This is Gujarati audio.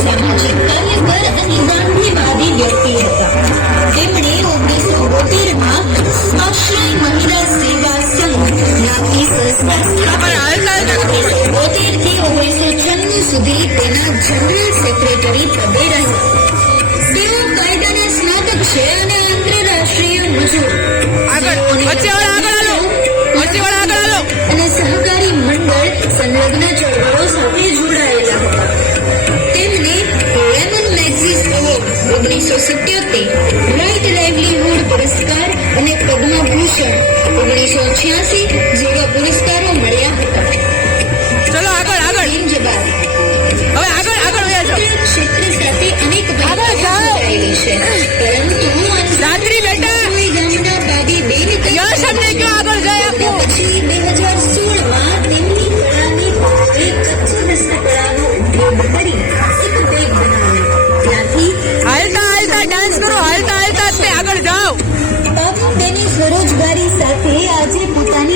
સામાજિક કાર્યકર અને ગાંધીવાદી વ્યક્તિ હતા. તેમણે 1972માં સ્વચ્છાઈ મહિલા સેવા સંઘ નામની સંસ્થા સ્થાપી. 1972 થી 1996 સુધી તેના જનરલ સેક્રેટરી પદે રહ્યા. તેઓ કાયદાના સ્નાતક છે અને આંતરરાષ્ટ્રીય મજૂર અને સહકારી મંડળ સંલગ્ન ચળવળો સાથે જોડાયેલા હતા. તેમને લેમન મેગ્ઝિસ એવોર્ડ 1977, રાઇટ લાઇવલીહુડ પુરસ્કાર અને પદ્મભૂષણ 1986 જેવા પુરસ્કારો મળ્યા હતા. ચલો આગળ ક્ષેત્ર સાથે અનેક જોડાયેલી છે, પરંતુ રાત્રિ બેટા ગામના બાદી બેન પછી 2016માં તેમની કળાની કચ્છી હસ્તકળાનો ઉપયોગ કરી એક બેગ બનાવ્યો. ત્યાંથી હાલતા ડાન્સ કરો, હાલતા આગળ જાઓ. તેની સ્વરોજગારી સાથે આજે પોતાની